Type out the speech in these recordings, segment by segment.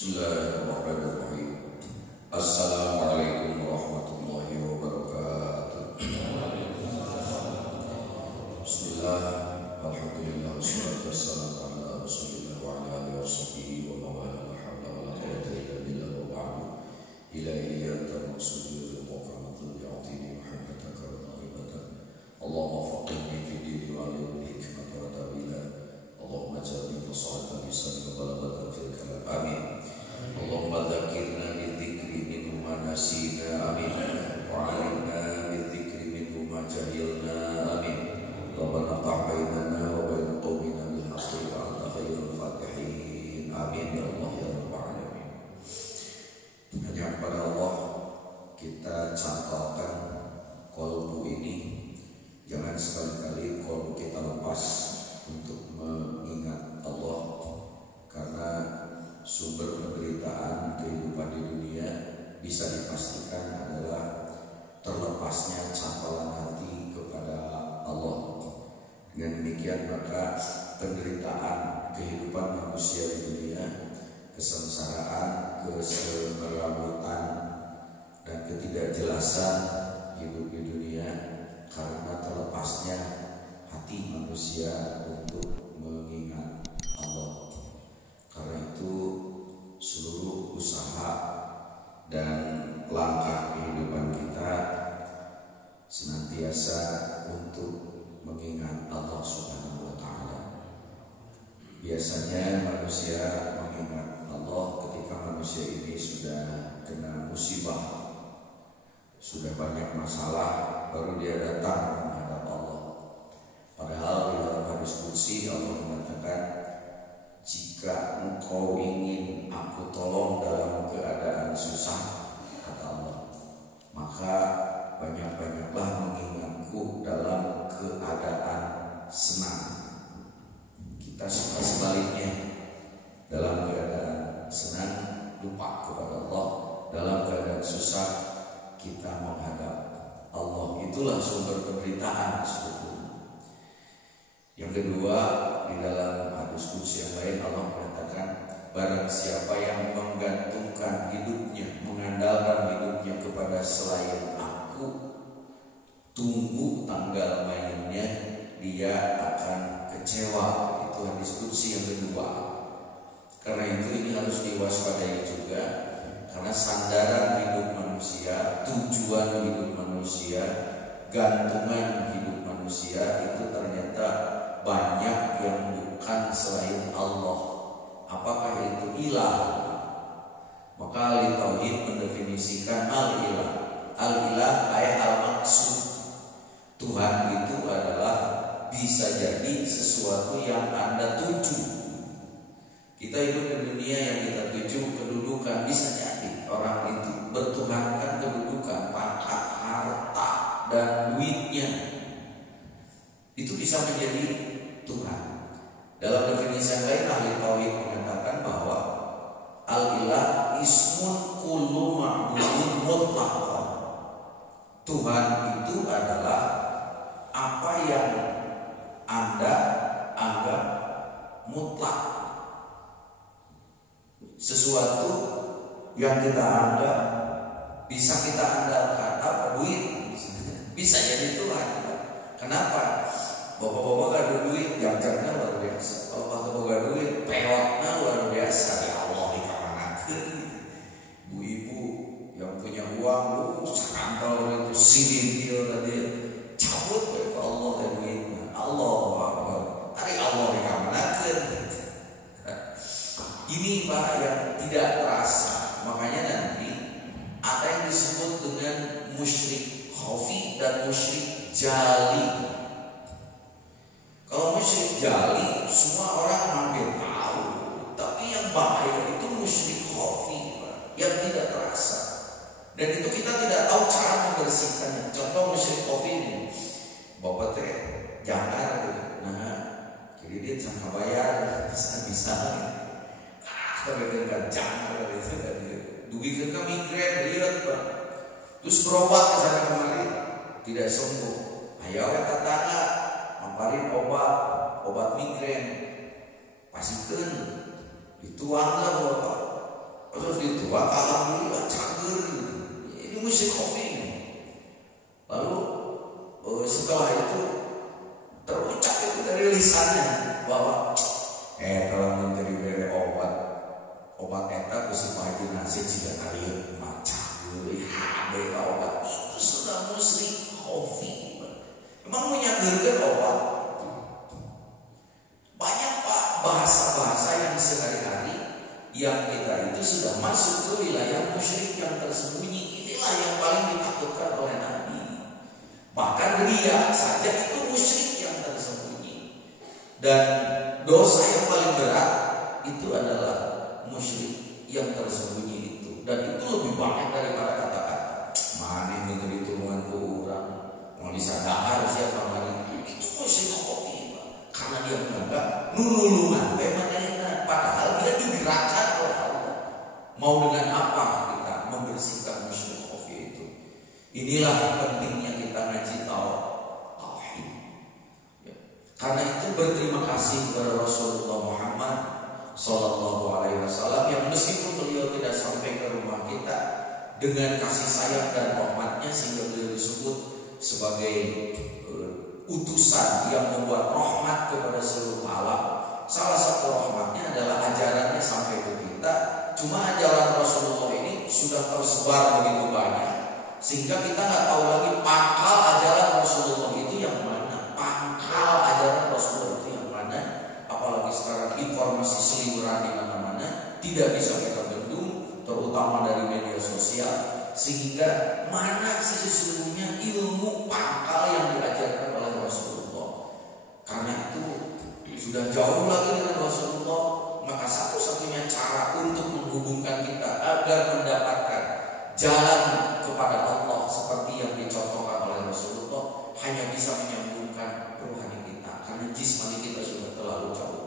Bismillahirrahmanirrahim. Assalamualaikum warahmatullahi wabarakatuh. Bismillah, alhamdulillah, wassalatu wassalamu ala rasulillah wa ala alihi washabihi wa mawala, la hawla wa la quwwata illa billah, wa ba'du. Ilahi anta maqsudi ridhaka madhuri atini muhammadaka wa na'ibata. Allahumma faqihni fi dini wa alimni hikmata wa ta'wila. Allahumma ja'alni fasahatan lisan wa balaghatan fil kalam. Amin. Allahumma dzakirna bidzikri minhu ma nasina, amin. Wa 'allimna bidzikri minhu ma jahilna, amin. Rabbana ftah bainana wa bain qaumina bil haqqi wa anta khairul fatihin, amin ya Allah ya rabbal alamin. Hanya kepada Allah kita cantolkan qalbu ini. Jangan sekali-kali qalbu kita lepas untuk mengingat Allah, karena sumber penderitaan kehidupan di dunia bisa dipastikan adalah terlepasnya cantolan hati kepada Allah. Dengan demikian maka penderitaan kehidupan manusia di dunia, kesengsaraan, kesemeramutan, dan ketidakjelasan hidup di dunia karena terlepasnya hati manusia untuk mengingat Allah. Karena itu seluruh usaha dan langkah kehidupan kita senantiasa untuk mengingat Allah Subhanahu wa Ta'ala. Biasanya manusia mengingat Allah ketika manusia ini sudah kena musibah, sudah banyak masalah, baru dia datang menghadap Allah. Padahal di dalam hadis qudsi Allah mengatakan, jika engkau ingin aku tolong dalam keadaan susah, kata Allah, maka banyak-banyaklah mengingatku dalam keadaan senang. Kita suka sebaliknya, dalam keadaan senang lupa kepada Allah, dalam keadaan susah kita menghadap Allah. Itulah sumber penderitaan sebetulnya. Yang kedua, di dalam hadis qudsi yang lain Allah mengatakan, barang siapa yang menggantungkan hidupnya, mengandalkan hidupnya kepada selain aku, tunggu tanggal mainnya, dia akan kecewa. Itu hadis qudsi yang kedua. Karena itu ini harus diwaspadai juga, karena sandaran hidup manusia, tujuan hidup manusia, gantungan hidup manusia itu ternyata banyak yang bukan selain Allah. Apakah itu ilah? Maka ahli tauhid mendefinisikan al-ilah. Al-ilah ayat al-maksud. Tuhan itu adalah bisa jadi sesuatu yang Anda tuju. Kita hidup di dunia yang kita tuju kedudukan, bisa jadi orang itu bertuhankan kedudukan, pangkat, harta, dan duitnya. Itu bisa menjadi Tuhan. Dalam definisi yang lain ahli tauhid mengatakan bahwa al-ilah ismun kullu ma'budun mutlaq. Tuhan itu adalah apa yang Anda anggap mutlak, sesuatu yang kita anggap bisa kita andalkan. Apa? Duit bisa jadi Tuhan. Kenapa? Bapak-bapak gak ada duit, jajarnya luar biasa. Kalau bapak gak ada duit, peotnya luar biasa. Ya Allah, dikemanakan. Ibu-ibu yang punya uang, sekantol itu silintil tadi, cabut ke Allah dan duitnya. Allah Akbar. Hari Allah dikemanakan. Ini Pak yang tidak terasa. Makanya nanti ada yang disebut dengan musyrik khafi dan musyrik jali. Kalau musyrik jali semua orang hampir tahu, tapi yang bahaya itu musyrik khafi, yang tidak terasa. Dan itu kita tidak tahu cara membersihkannya. Contoh musyrik khafi ini, bapak teh jangan, nah kredit sangka bayar bisa. Kita berikan jangan itu tadi, dugikan ke migrain lihat Pak, terus berobat ke sana kemari tidak sembuh. Ayo tetangga mamparin obat migrain, pasikeun dituanglah Bapak. obat eta kusi Pak Haji Nasir jika kalian macam gurih hade obat itu sudah musyrik khafi. Emang menyadarkan obat? Banyak Pak bahasa-bahasa yang sehari-hari yang kita itu sudah masuk ke wilayah musyrik yang tersembunyi. Inilah yang paling ditakutkan oleh Nabi. Bahkan riya saja itu musyrik yang tersembunyi. Dan dosa yang paling berat itu adalah musyrik yang tersembunyi itu. Dan itu lebih banyak daripada kata-kata mana negeri turungan ke orang mau disadar siapa mana itu musyrik kopi. Karena dia menganggap nulungan bagaimana, padahal dia digerakkan oleh Allah. Mau dengan apa kita membersihkan musyrik kopi itu? Inilah pentingnya kita ngaji tauhid. Ya. Karena itu berterima kasih kepada Rasulullah Muhammad Sallallahu Alaihi Wasallam yang meskipun beliau tidak sampai ke rumah kita dengan kasih sayang dan rahmatnya sehingga beliau disebut sebagai utusan yang membuat rahmat kepada seluruh alam. Salah satu rahmatnya adalah ajarannya sampai ke kita. Cuma ajaran Rasulullah ini sudah tersebar begitu banyak sehingga kita nggak tahu lagi pangkal ajaran Rasulullah itu yang mana. Pangkal ajaran Rasulullah itu yang mana. Apalagi sekarang informasi seliweran di mana-mana, tidak bisa kita bendung, terutama dari media sosial, sehingga mana sih sesungguhnya ilmu pangkal yang diajarkan oleh Rasulullah. Karena itu sudah jauh lagi dengan Rasulullah, maka satu-satunya cara untuk menghubungkan kita agar mendapatkan jalan kepada Allah seperti yang dicontohkan oleh Rasulullah hanya bisa menyambungkan rohani kita, karena jismani kita sudah terlalu jauh.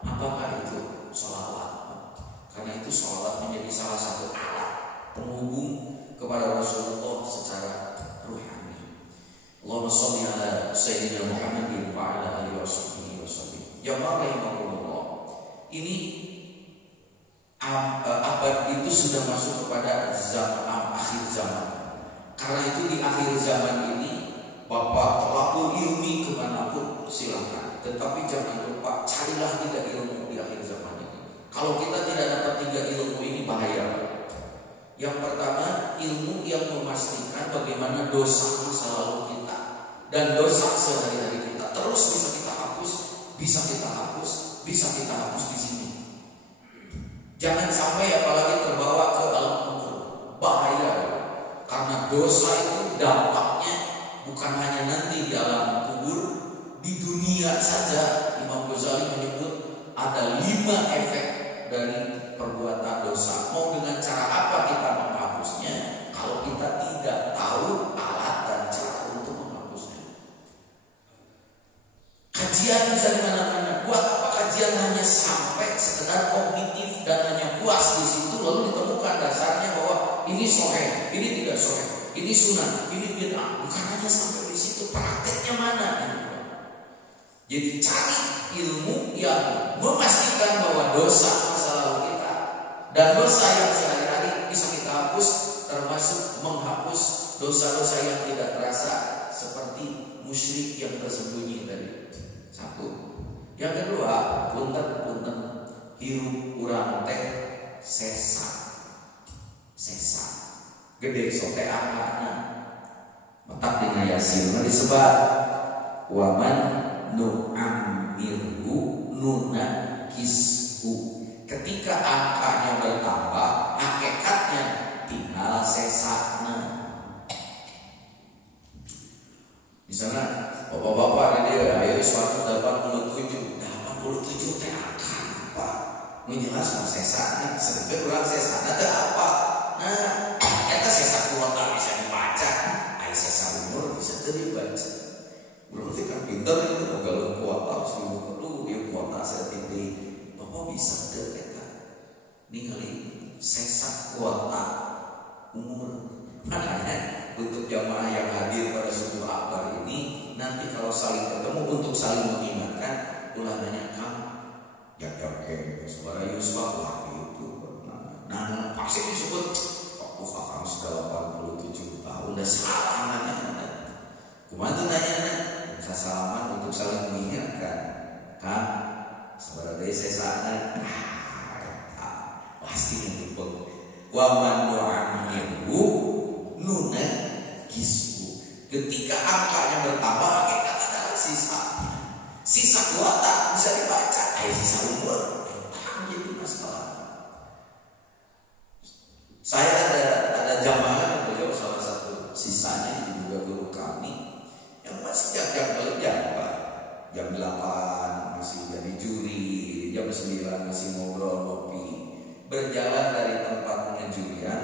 Apakah itu? Sholawat. Karena itu sholawat menjadi salah satu alat penghubung kepada Rasulullah secara rohani. Allahumma sholli ala sayyidina Muhammadin wa ala alihi wasallam. Jamaah rahimakumullah. Ini abad itu sudah masuk kepada zaman akhir zaman. Karena itu di akhir zaman ini Bapak pelaku ilmi kemanapun silakan, tetapi jangan lupa carilah 3 ilmu di akhir zaman ini. Kalau kita tidak dapat 3 ilmu ini bahaya. Yang pertama, ilmu yang memastikan bagaimana dosa masa lalu kita dan dosa sehari-hari kita terus bisa kita hapus, bisa kita hapus, bisa kita hapus di sini. Jangan sampai apalagi terbawa ke alam kubur, bahaya. Karena dosa itu dampaknya bukan hanya nanti di alam kubur, di dunia saja. Imam Ghazali menyebut ada 5 efek dari perbuatan dosa. Mau dengan cara apa kita menghapusnya kalau kita tidak tahu alat dan cara untuk menghapusnya? Kajian bisa di mana-mana. Buat apa kajian hanya sampai sekedar kognitif dan hanya puas di situ lalu ditemukan dasarnya bahwa ini sahih, ini tidak sahih, ini sunnah, ini bid'ah. Bukan hanya sampai di situ, prakteknya mana? Jadi cari ilmu yang memastikan bahwa dosa masa lalu kita dan dosa yang sehari-hari bisa kita hapus, termasuk menghapus dosa-dosa yang tidak terasa seperti musyrik yang tersembunyi tadi. 1. Yang kedua, punten hirup urang teh sesa. Gede sote angkana. Metak dina Yasin disebat waman nu'amirhu nuna kishu. Ketika angkanya bertambah, hakikatnya tinggal sesakna. Di sana bapak-bapak ada dia, ayo 187 teh angka apa? Menjelas mah sesakna, sebab ulang sesakna teh apa? Nah, eta sesak kuota bisa dibaca, ai sesak umur bisa dibaca. Berarti kan pintar ini kalau kuota harus dibuka dulu, dia kuota saya tinggi. Bapak bisa ke eta ningali sesak kuota umur. Makanya untuk jamaah yang hadir pada subuh akbar ini, nanti kalau saling ketemu untuk saling mengingatkan, ulah nanya Kang, jak-jak saudara Yusuf lah itu. Nah, pasti disebut aku kakang sudah 87 tahun, udah salah nanya. Kumantu nanya, saya salaman untuk saling mengingatkan. Kang, saudara saya sana, pasti wa man nu'ammirhu nunajjishu. Ketika angkanya bertambah, hakikat adalah sisa kuota bisa dibaca, sisa umur menjadi masalah. Saya ada jamaah, beliau salah satu sisanya itu juga guru kami yang masih jam kerja, Pak. Jam 8 masih jadi juri, jam 9 masih ngobrol ngopi, berjalan dari tempat penjurian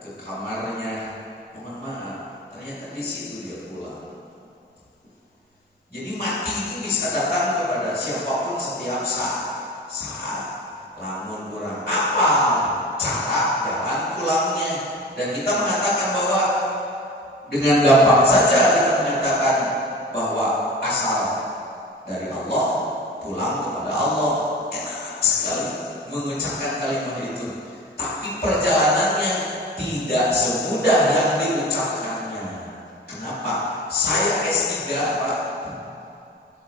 ke kamarnya. Mohon maaf, ternyata di situ dia pulang. Jadi mati itu bisa datang kepada siapapun setiap saat. Lamun kurang apa cara jalan pulangnya, dan kita mengatakan bahwa dengan gampang saja kita menyatakan bahwa asal dari Allah, pulang kepada Allah. Enak sekali mengucapkan kalimat itu, tapi perjalanannya tidak semudah yang diucapkannya. Kenapa? Saya S3, Pak,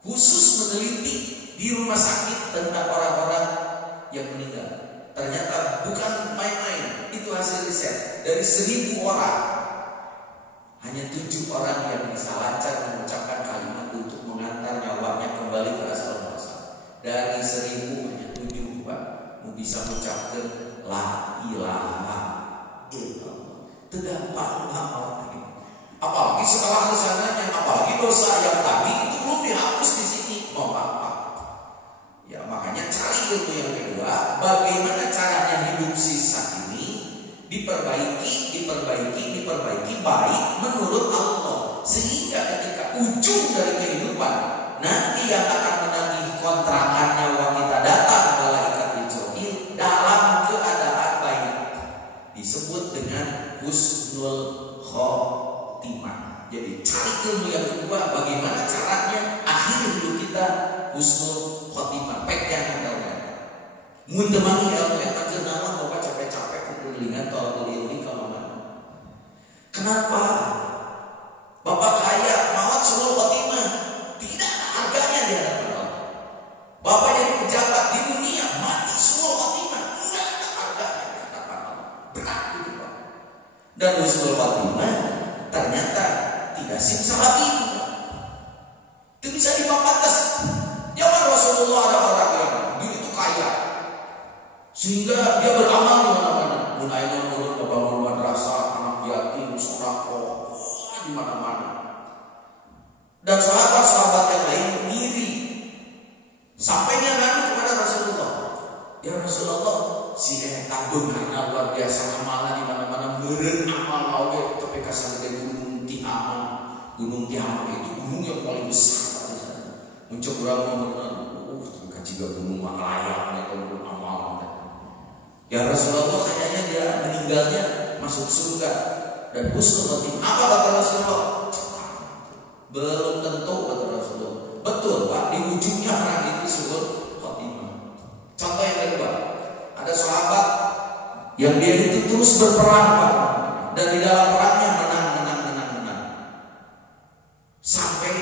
khusus meneliti di rumah sakit tentang orang-orang yang meninggal. Ternyata bukan main-main, itu hasil riset. Dari 1000 orang, hanya 7 orang yang bisa lancar mengucapkan kalimat untuk mengantar nyawanya kembali ke asal muasal. Dari 1000 hanya 7, Pak, bisa mengucapkan la ilaha illallah. Tergampang banget. Apalagi setelah kesananya, apalagi dosa yang tadi itu belum dihapus di sini, mau apa? Ya makanya cari ilmu yang kedua, bagaimana caranya hidup sisa ini diperbaiki baik menurut Allah, sehingga ketika ujung dari kehidupan nanti yang akan menagih kontrakan nyawa kita datang malaikat Jibril dalam keadaan baik, disebut dengan husnul khotimah. Jadi cari ilmu yang kedua, bagaimana caranya akhir hidup kita husnul khotimah. Pek yang ada mun temangi ilmu yang naon bapak capek-capek kekelilingan tol ilmi kalau mana. Kenapa? Bapak kaya, maut husnul khotimah, tidak ada harganya di hadapan Allah. Bapak jadi pejabat di dunia, mati husnul khotimah, tidak ada harganya di hadapan Allah. Berat itu, Pak. Dan husnul khotimah ternyata tidak simsalab itu. Itu bisa dipapatas. Zaman Rasulullah ada orang yang dia itu kaya, sehingga dia beramal di mana-mana. Munainan turun membangun madrasah, anak yatim, sedekah, di mana-mana. Dan sahabat-sahabat yang lain iri. Sampai dia ngadu kepada Rasulullah, ya Rasulullah, si eta beunghana luar biasa amalna di mana-mana, meureun amal oge tapi kasar gede Gunung Tihama. Gunung Tihama itu gunung yang paling besar di sana. Muncul urang mah juga gunung Malaya, mereka gunung amal. Ya Rasulullah, kayaknya dia meninggalnya masuk surga dan husnul khotimah. Apa kata Rasulullah? Belum tentu, kata Rasulullah. Betul, Pak, di ujungnya orang itu husnul khotimah. Contoh yang kedua, ada sahabat yang dia itu terus berperang, Pak, dan di dalam perangnya menang. Sampai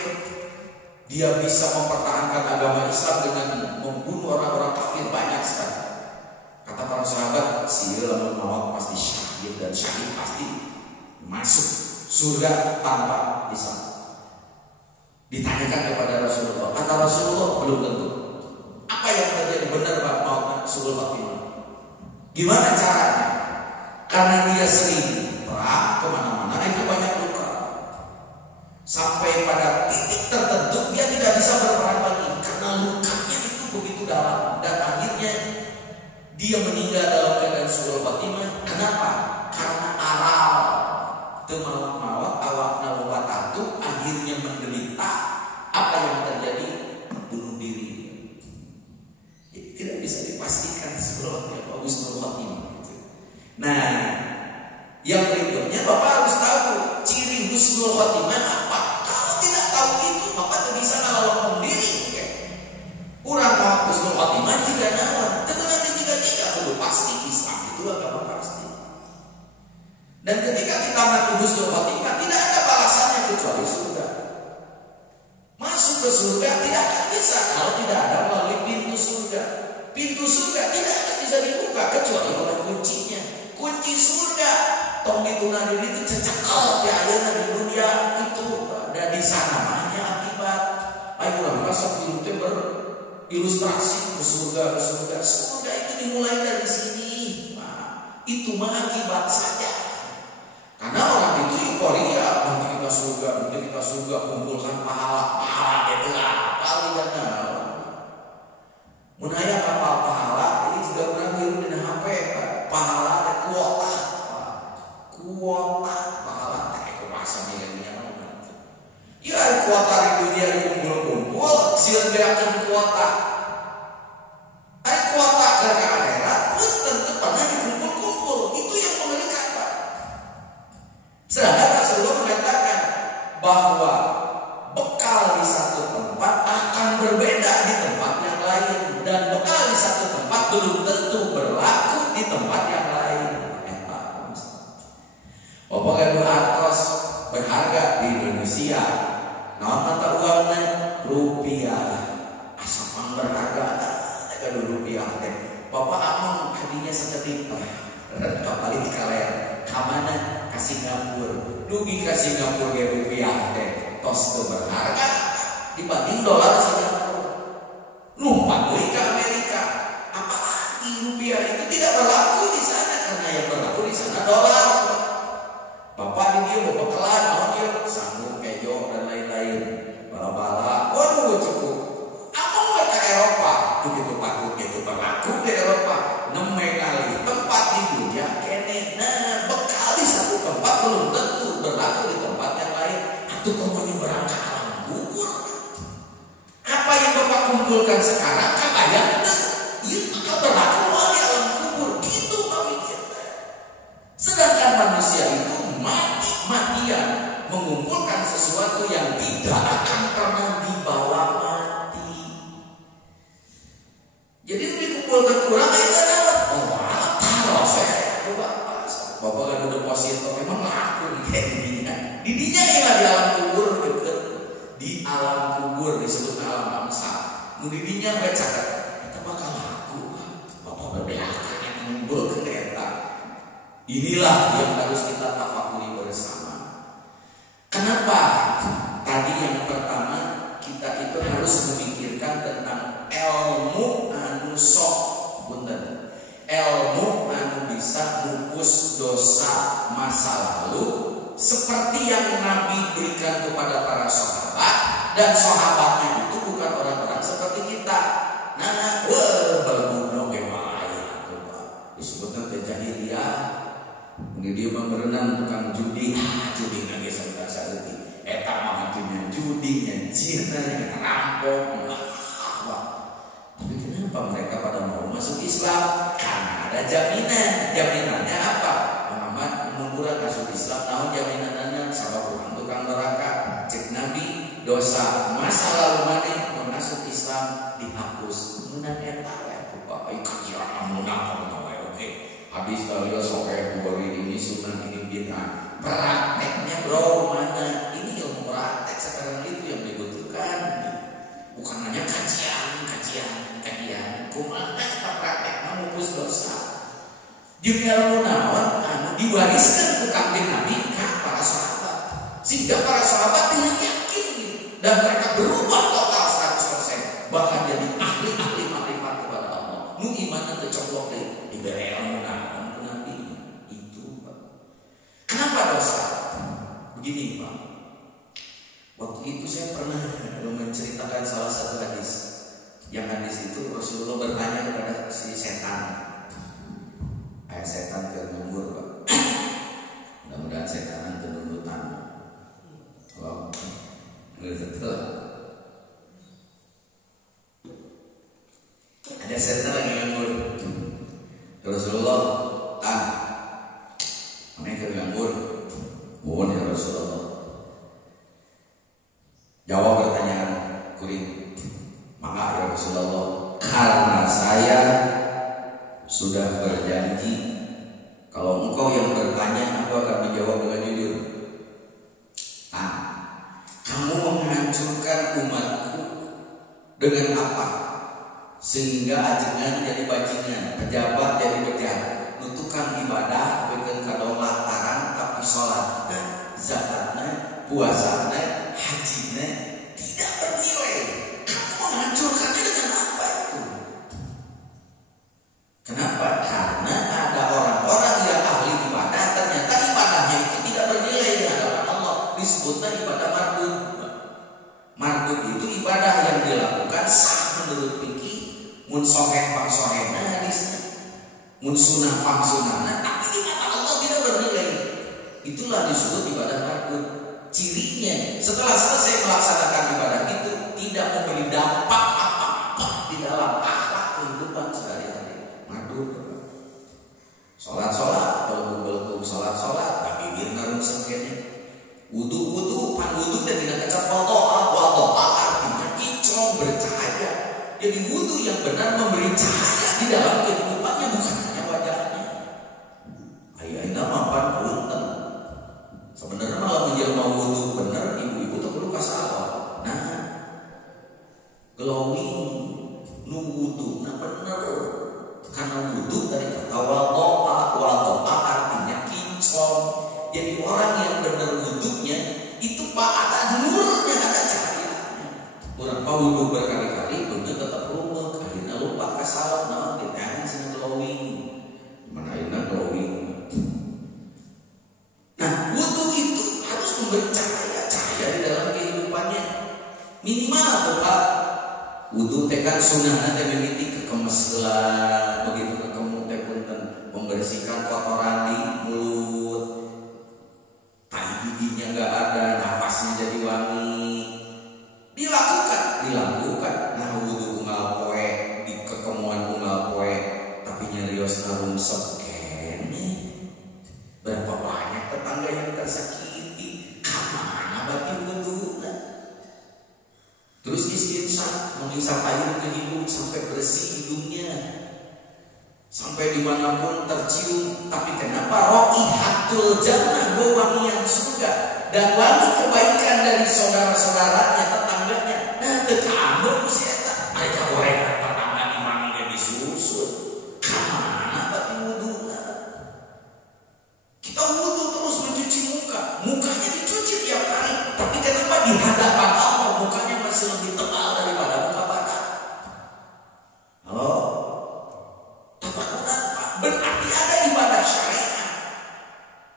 dia bisa mempertahankan agama Islam dengan membunuh orang-orang kafir banyak sekali. Kata para sahabat, si lamun maut pasti syahid, dan syahid pasti masuk surga tanpa hisab. Ditanyakan kepada Rasulullah, kata Rasulullah, belum tentu. Apa yang terjadi? Benar, Pak, maut husnul khotimah. Gimana caranya? Karena dia sering perang kemana-mana, itu banyak luka. Sampai pada titik tertentu dia tidak bisa berperang lagi karena lukanya itu begitu dalam, dan akhirnya dia meninggal dalam keadaan husnul khotimah. Kenapa? Karena aral maut awakna watatu, akhirnya menderita. Apa yang terjadi? Bunuh diri. Jadi tidak bisa dipastikan sebelumnya husnul khotimah. Nah, yang berikutnya Bapak harus tahu ciri husnul khotimah apa. Kalau tidak tahu itu, Bapak tidak bisa ngalalakan diri. Kurang mau husnul khotimah jika nawan, tentunya tiga dulu pasti Islam itu agama pasti. Dan ketika kita mati husnul khotimah, tidak ada balasannya kecuali surga. Masuk ke surga tidak akan bisa kalau tidak ada melalui pintu surga. Pintu surga tidak akan bisa dibuka kecuali oleh kuncinya. Kunci ilustrasi ke surga, surga itu dimulai dari sini. Nah, itu mah akibat saja. Karena orang itu euforia, nanti kita surga, kumpulkan pahala gitu lah. Paling benar. Munaya kapal pahala, ini juga orang hidup di HP. Pahala ada kuota pahala kayak kemasan milenial. Ya kuota di dunia dikumpul, sieun beakeun kuota. Kuota ke akhirat, tentu pernah dikumpul-kumpul. Itu yang mengerikan, Pak. Sedangkan Rasulullah mengatakan bahwa bekal di satu tempat akan berbeda di tempat yang lain, dan bekal di satu tempat belum tentu berlaku di tempat yang lain. Bapak Gadu Artos berharga di Indonesia. Naon mata uangnya rupiah. Asapang berharga ada rupiah teh. Bapak amang hadinya seketika. Kapal di kalian. Kamana ka Singapura. Dugi ka Singapura ge rupiah teh. Tos teu berharga dibanding dolar Singapura. Numpak deui ka Amerika. Apalagi rupiah itu tidak berlaku di sana karena yang berlaku di sana dolar. Bapak di dia bapak kelan, dia sanggup kejo dan lain-lain, bala-bala, waduh cukup. Amang mereka Eropa, begitu patut itu berlaku di Eropa, 6 kali tempat di dunia kene. Nah, bekal di satu tempat belum tentu berlaku di tempat yang lain. Atau kamu berangkat alam kubur. Apa yang bapak kumpulkan sekarang, kabayang itu akan berlaku di alam kubur. Gitu pemikiran. Sedangkan manusia itu mati-matian mengumpulkan sesuatu yang tidak akan pernah dibawa mati. Jadi dikumpulkan kurang itu adalah taruh saya coba bapak kan udah deposito memang laku kayak di dinya ilah di alam kubur deket di alam kubur disebut alam amsal. Nu di dinya baca kita bakal laku bapak berbeakan yang mengumpulkan eta. Inilah yang harus kita tafakuri bersama. Kenapa? Tadi yang pertama kita itu harus memikirkan tentang ilmu anu sok, punten. Ilmu anu bisa mupus dosa masa lalu seperti yang Nabi berikan kepada para sahabat, dan sahabatnya itu bukan orang-orang seperti kita. Nah, berguna gimana disebutkan jahiliyah. Ini dia berenang tukang judi, judi nggak bisa kita saluti. Eta mah hatinya judi, zina, rampok. Tapi kenapa mereka pada mau masuk Islam? Karena ada jaminan. Jaminannya apa? Muhammad mengurang masuk Islam. Namun jaminannya sama tukang neraka. Cek Nabi dosa masa lalu mana masuk Islam dihapus. Menang eta ya, Bapak. Kajian amun oke. Habis kalian sokai dua ini sunnah ini bid'ah. Prakteknya bro mana? Ini ilmu praktek sekarang itu yang dibutuhkan. Bukan hanya kajian. Kumaha kita praktek menghapus dosa. Jeung ilmu naon anu diwariskan ku kanjeng Nabi ka para sahabat. Sehingga para sahabat tidak yakin dan mereka berubah total 100%. Bahkan jadi ahli-ahli makrifat kepada Allah. Nu imanna teu coplok deui dibere ilmu naon ku Nabi. Itu, Pak. Kenapa dosa? Begini, Pak. Waktu itu saya pernah menceritakan salah satu hadis. Yang hadis itu Rasulullah bertanya kepada si setan. Setan ke ngembur, Pak. Mudah-mudahan setan tendunutan. Kalau betul. Ada setan lagi ngembur. Rasulullah mana ke ngembur? Mohon ya Rasulullah. Jawab pertanyaan kuring. Maka ya Rasulullah, karena saya sudah berjanji kalau engkau yang bertanya aku akan menjawab dengan jujur. Kamu menghancurkan umatku dengan apa? Sehingga ajengan jadi bajingan, pejabat jadi pejabat, nutukan ibadah bikin kadolataran tapi sholatnya, zakatnya, puasanya, hajinya tidak bernilai. Kamu menghancurkannya dengan apa? mun sunah pang sunah, tapi di mata Allah tidak bernilai. Itulah disebut ibadah takut. Cirinya setelah selesai melaksanakan ibadah itu tidak memberi dampak apa-apa di dalam akhlak kehidupan sehari-hari. Madu, sholat belum sholat tapi dia naruh sengketnya. Wudu pan wudu dan tidak kecap wadoa artinya kinclong bercahaya. Jadi wudu yang benar memberi cahaya di dalam kehidupannya, bukan hanya wajahnya. Ayo mapan punten. Sebenarnya malah menjelma wudu benar, ibu-ibu tuh perlu kasawat. Nah, glowing nu wudu nah bener. Karena wudu dari kata wadoa artinya kinclong. Jadi orang yang benar wudunya itu pak ada nurnya, ada cahayanya. Orang pak wudu berkali-kali bener tetap rumah, akhirnya lupa kasawat. Nah, kita sini glowing. Mana ini glowing? Nah, wudu itu harus memberi cahaya di dalam kehidupannya. Minimal tuh Pak. Wudu tekan sunnah teh mimiti kekemes heula, begitu kekemu teh punten membersihkan kotoran di mulut. Tai giginya enggak ada, nafasnya jadi wangi. Dilakukan. Nah, wudu unggal poe di kekemuan unggal poe tapi nyarios narungsep kene. Berapa banyak tetangga yang tersakiti, kemana bati wudu? Terus istinsak, menghisap air ke hidung sampai bersih hidungnya, sampai dimanapun tercium. Tapi kenapa roihatul jannah, wangian surga dan wangi kebaikan dari saudara-saudaranya, tetangganya? Nah, tetangga usieta mereka gorengan tetangga di manggilnya disusun. Kemana bati wudu? Kita wudu terus mencuci mukanya dicuci tiap hari. Tapi kenapa di hadapan Allah mukanya masih lebih tebal daripada muka badan? Halo? Tafakuran Pak, berarti ada ibadah syariat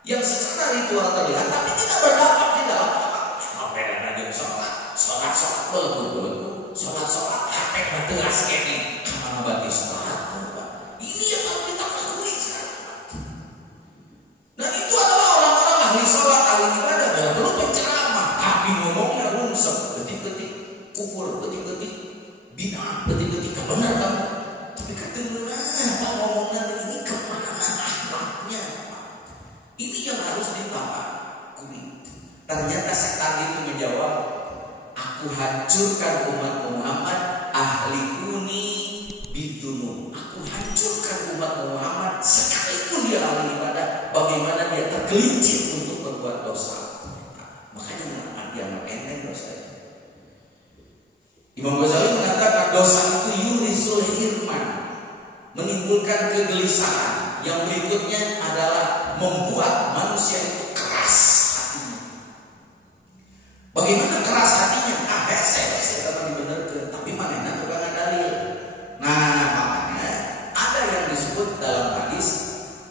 yang secara ritual terlihat tapi tidak berdampak di dalam akhlak. Apa bedanya dengan sholat belum, sholat hati bertegas kene. Kemana bati sholat? Ini yang harus ditafakuri sekarang. Dan itu adalah orang-orang ahli sholat, ahli ibadah, dan perlu penceramah, tapi ngomongnya rungsep, detik-detik kufur, detik-detik bid'ah, detik-detik benar kamu. Tapi katanya Pak ngomongnya ini kemana akhlaknya? Ini yang harus ditafakuri. Ternyata setan itu menjawab, aku hancurkan umat Muhammad ahli kuni bidunu. Aku hancurkan umat Muhammad sekalipun dia ahli ibadah, bagaimana dia tergelincir untuk berbuat dosa. Makanya dianggap enteng dosa itu. Imam Ghazali mengatakan dosa itu yurisul hirman, menimbulkan kegelisahan. Yang berikutnya adalah membuat manusia itu keras hatinya. Bagaimana keras hatinya? Saya tadi dibenarkan, tapi mana tukang dalil. Nah, makanya ada yang disebut dalam hadis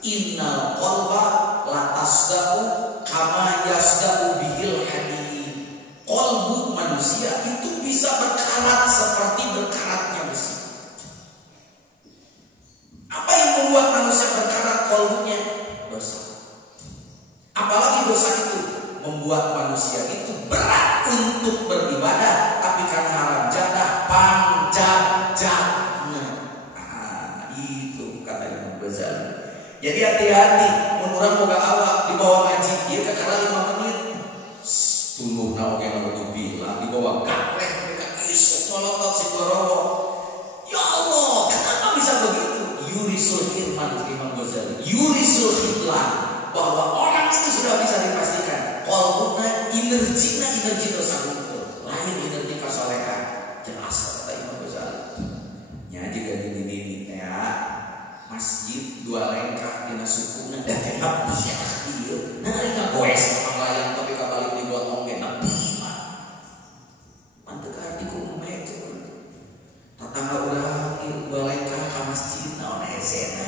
innal qalba la tasda'u kama yasda'u bihil hadid. Qalbu manusia itu bisa berkarat seperti berkaratnya besi. Apa yang membuat manusia berkarat qalbunya? Dosa. Apalagi dosa itu membuat manusia itu berat untuk beribadah, tapi karena haram jadah panjang-jangna. Itu kata Imam Ghazali. Jadi hati-hati, orang boga awak di bawah ngaji, dia karena 5 menit. Tuluh naoge nu bilang di bawah gapleh mereka isu molotot si gorowo. Ya Allah, kenapa bisa begitu? Yurisul hirman Imam Ghazali. Yurisul hitlan, bahwa orang itu sudah bisa dipastikan qalbuna energi dosa itu lain energi kasolehan. Jelas kata Imam Ghazali. Nya juga di ya masjid 2 lengkah dina sukuna dan tembak bisa ieu. Nah ringa goes panglayang tapi kabalik dibuat oge nepi mah. Manteu arti ku meja. Tatangga urang ieu 2 lengkah ka masjid naon esena.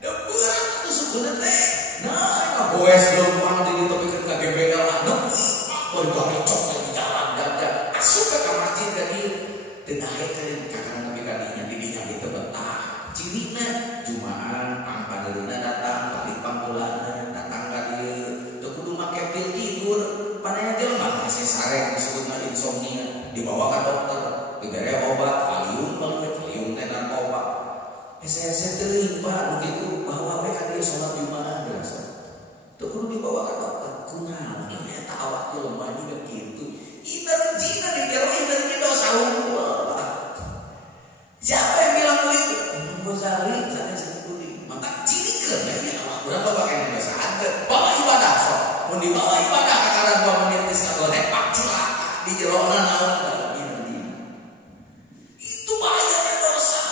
Da beurang atuh sukuna teh. Nah ringa goes leumpang di topikeun ka GBL nepi. Oh gawe cok di jalan dan asup ka masjid da dieu. Teu daek ka kakana nepi ka dinya di dinya ditu betah. Cirina Jumaah kering Pak, begitu bahwa mereka dia sholat Jumat biasa. Tuh kudu dibawa ke dokter. Kunaon eta awak teh lemah juga gitu. Ibarat Cina di jero ibarat dosa unggul. Siapa yang bilang begitu? Imam Ghazali sana sebutuli. Maka cinikeun ya awak urang pakai dosa ada. Bawa ibadah sok. Mun dibawa ibadah karena 2 menit geus kagonek pak celaka di jerona naon dalam dina. Itu bahayanya dosa.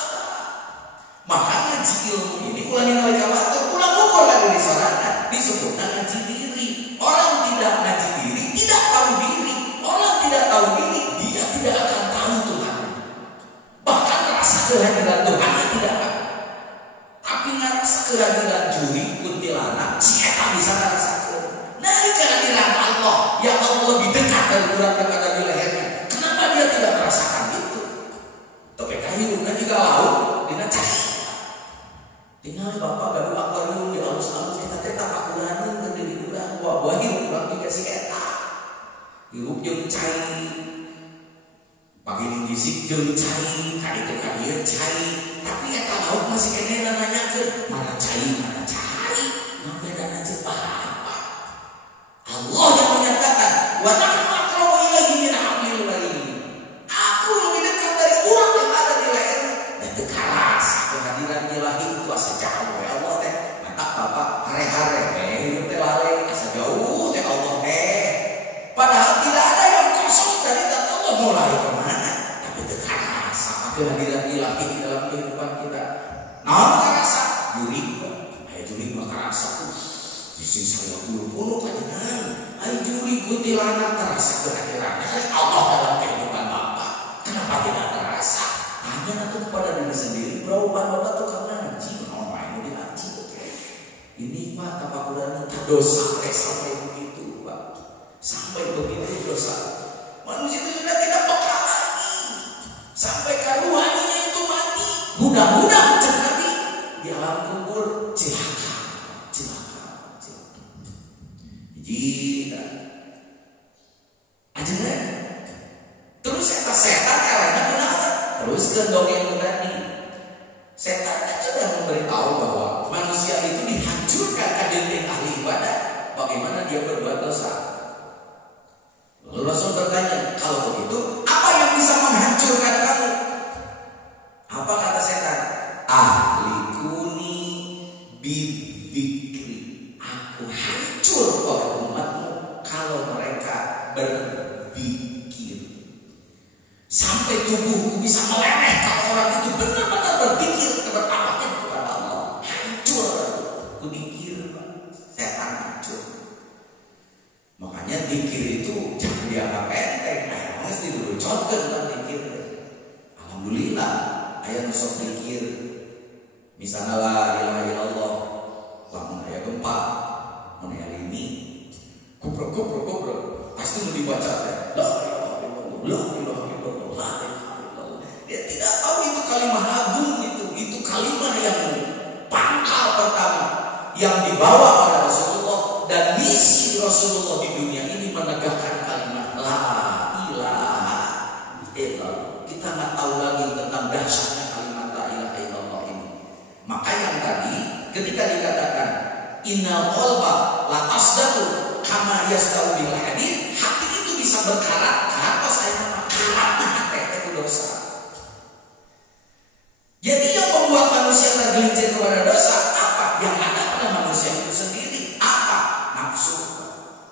Makanya ngaji ilmu ini ulah ningali ka batur, ulah ngukur ka diri sorangan. Disebutna ngaji diri. Orang tidak ngaji diri tidak tahu diri. Orang tidak tahu diri, dia tidak akan tahu Tuhan. Bahkan rasa kehadiran Tuhan tidak ada. Tapi ngerasa kehadiran juri kuntilanak, si eta bisa ngerasakeun. Dari kehadiran Allah, yang Allah lebih dekat dari urat yang ada di lehernya. Kenapa dia tidak merasakan itu? Tapi kayu dan juga laut dengan cahaya. Tinggal bapak gaduh akuarium di alus-alus kita teh tak kuraneun ke diri urang. Wah hirup urang juga si eta. Hirup jeung cai. Pagi ngisik jeung cai, kaditu kadieu cai. Tapi eta laut masih kene nanyakeun, mana cai, mana cai. Naon bedana jeung apa? Allah yang menyatakan, "Wa nahnu aqrabu ilaihi min hablil warid." Aku lebih dekat dari urat yang ada di lehernya. Dan keras kehadiran ilahi itu asa jauh ya Allah teh. Mata bapak hare-hare hidup teh lale asa jauh teh Allah teh. Padahal tidak ada yang kosong dari zat Allah mulai kemana. Tapi keras sama kehadiran ilahi di dalam kehidupan kita. Naon karasa? Jurig. Aya jurig mah karasa tuh. Sisi saya bulu-bulu kajengan. Ai jurig kuntilanak terasa kehadirannya Allah dalam kehidupan bapak. Kenapa tidak terasa? Tanya itu kepada diri sendiri, berubah bapak tuh karena ngaji, mau main di ngaji betul. Ini Pak, tapakuran dosa sampai begitu Pak, sampai begitu dosa. Manusia itu sudah tidak peka lagi, sampai karuhannya itu mati. Mudah-mudahan terjadi di alam kubur cilaka. Jika aja kan? Terus setan caranya kenapa? Terus ke dongeng tadi, setan kan sudah memberitahu bahwa manusia itu dihancurkan kadang ahli ibadah. Bagaimana dia berbuat dosa? Lalu Rasul bertanya, kalau begitu, apa yang bisa menghancurkan kamu? Apa kata setan? Ahli kuni bidikri. Aku hancur oleh umatmu kalau mereka berzikir. Sampai tubuhku bisa meleleh kalau orang itu benar-benar berzikir keberkahan kepada Allah. Hancur, aku dikir, setan hancur. Makanya zikir itu jangan dianggap enteng. Mesti diluconkan kan zikir. Alhamdulillah, aya nu sok zikir. Misalnya la ilaha illallah, lamun aya gempa, mun aya lini, kubrok pasti nu dibaca teh. La ilaha illallah, la ilaha illallah, la ilaha illallah. Dia tidak tahu itu kalimat agung itu kalimat yang pangkal pertama yang dibawa oleh Rasulullah, dan misi Rasulullah di dunia ini menegakkan kalimat la ilaha illallah. Kita nggak tahu lagi tentang dahsyatnya kalimat la ilaha illallah ini. Maka yang tadi ketika dikatakan innal qalba la tasdaqu kama yasdaqu bil hadid, hati itu bisa berkarat apa saya karatna hati itu dosa. Jadi yang membuat manusia tergelincir kepada dosa apa? Yang ada pada manusia itu sendiri. Apa? Nafsu.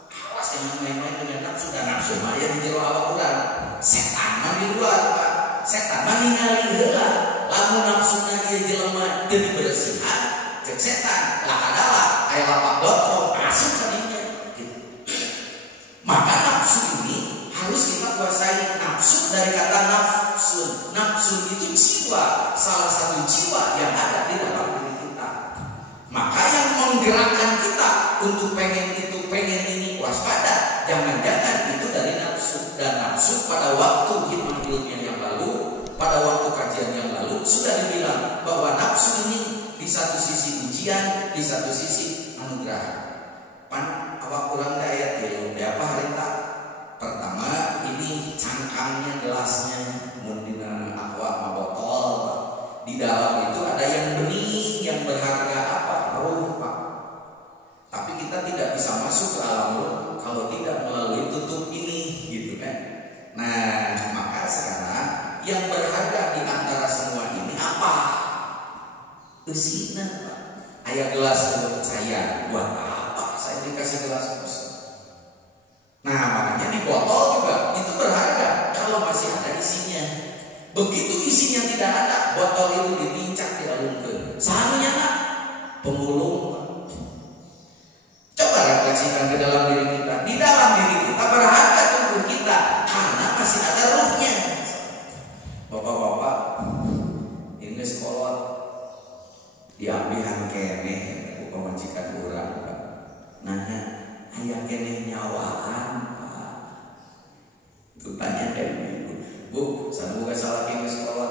Awas jangan main-main dengan nafsu. Dan nafsu mah ya di jero awak urang. Setan mah di luar Pak. Setan mah ningali heula. Lamun nafsuna ieu jelema teu diberesihan, cek setan lah adalah aya lapak.com masuk ka dinya. Maka nafsu ini harus kita kuasai. Nafsu dari kata nafsun. Nafsun itu jiwa, salah satu jiwa yang ada di dalam diri kita. Maka yang menggerakkan kita untuk pengen itu, pengen ini, waspada. Jangan-jangan itu dari nafsu. Dan nafsu pada waktu hikmah ilmiah yang lalu, pada waktu kajian yang lalu sudah dibilang bahwa nafsu ini di satu sisi ujian, di satu sisi anugerah. Pan awak kurang ayat ya apa harita. Pertama ini cangkangnya, gelasnya, mundina awak mabotol. Di dalam itu ada yang bening, Usina Pak, aya gelas untuk saya, buat apa saya dikasih gelas kosong? Nah makanya di botol juga itu berharga kalau masih ada isinya. Begitu isinya tidak ada, botol itu dipincak, dialungkan. Seharusnya Pak, pembulung. Coba refleksikan ke dalam diri kita. Di dalam diri kita berharga tubuh kita karena masih ada ruhnya. Bapak-bapak, ini sekolah diambihan kene pemajikan urang Pak. Nah, aya kene nyawaan Pak. Tanya dari ibu, Bu, samuga salaki geus sekolah.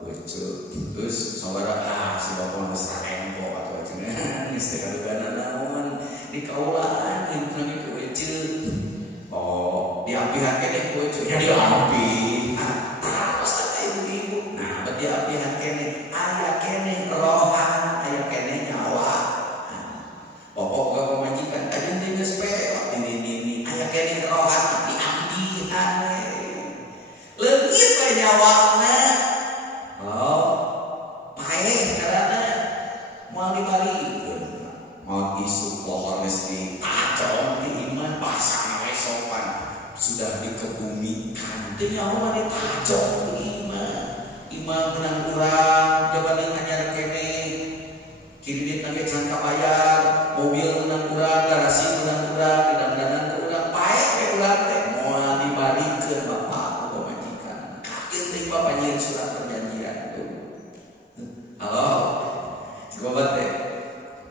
Ucup, terus saudara si bapak geus raempo atuh cenah geus teh kadugana naon di kaulaan ieu nami ku ucup. Oh, diambihan kene ku ucup. Ya diambi. Terus kata ibu-ibu. Nah, berarti diambihan kene aya kene rohan, aya kene nyawa. Pokok gak pemajikan aja tinggal sepeda ini aya kene rohan diambihan. Leungit we nyawana. Oh, paeh karana moal dibalikeun. Mau isu pohon geus ditacong di imah pasang we sopan. Sudah dikebumikan teh nyawa ditacong di imah menang urang jabaning anyar kene kiri nage can kabayar mobil menang urang garasi menang urang didang-dangan ke urang paeh we urang teh moal dibalikeun bapak pemajikan kaget teh bapak nyieur surat perjanjian tuh. Halo coba teh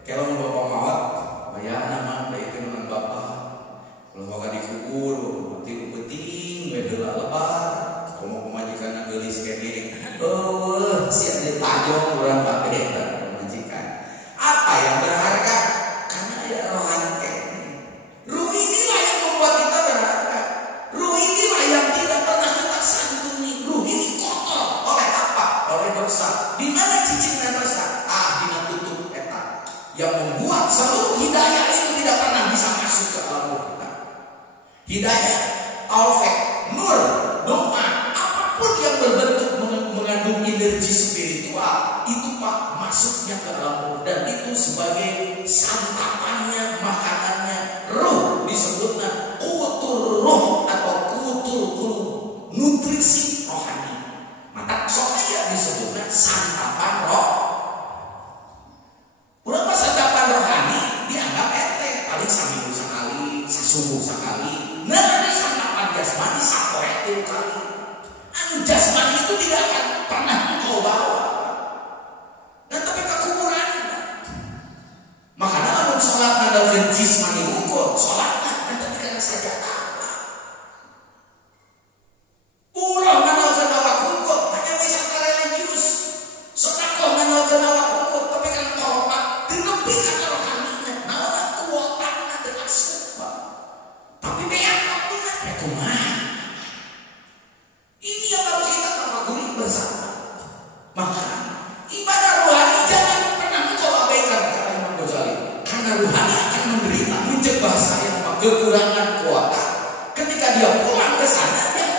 kalau mau bapak mawat bayar nama baikeun dengan bapak kalau bapak dikubur mati upeting we heula lebar komo pemajikan geulis kene. Oh, siap ditajong urang kabeh pemajikan. Apa yang berharga? Karena ada rohan kene. Ruh inilah yang membuat kita berharga. Ruh inilah yang tidak pernah kita santuni. Ruh ini kotor. Oleh apa? Oleh dosa. Di mana cicingna dosa? Dina tutup eta. Yang membuat seluruh hidayah itu tidak pernah bisa masuk ke alam ruh kita. Hidayah, taufik, nur, doa, apapun yang berbentuk mengandung energi spiritual itu Pak masuknya ke dalam ruh dan itu sebagai santapannya, makanannya ruh disebutnya kutur ruh atau kutur qulub, nutrisi rohani. Maka soalnya disebutnya santapan roh. Urang pas santapan rohani dianggap enteng, paling saminggu sekali, sasubuh sekali. Nah, santapan jasmani sapoe tilu kali. Jasmani itu tidak akan pernah engkau bawa. Dan tapi kekuburan. Makanya lamun sholat nandalkeun jismani hukum, sholatna tapi karena saja apa? Ulah nandalkeun awak hukum, hanya we sakala religius. Sedekah nandalkeun awak hukum, tapi kan torobat teu nepi ka rohanina. Naon kuotana teu aseup, Pak. Tapi beak kapuna ya kumaha? Ini yang harus kita tafakuri bersama. Maka ibadah rohani jangan pernah engkau abaikan kata Imam Ghazali. Karena rohani akan menderita, menjebak saya kekurangan kuota. Ketika dia pulang ke sana, dia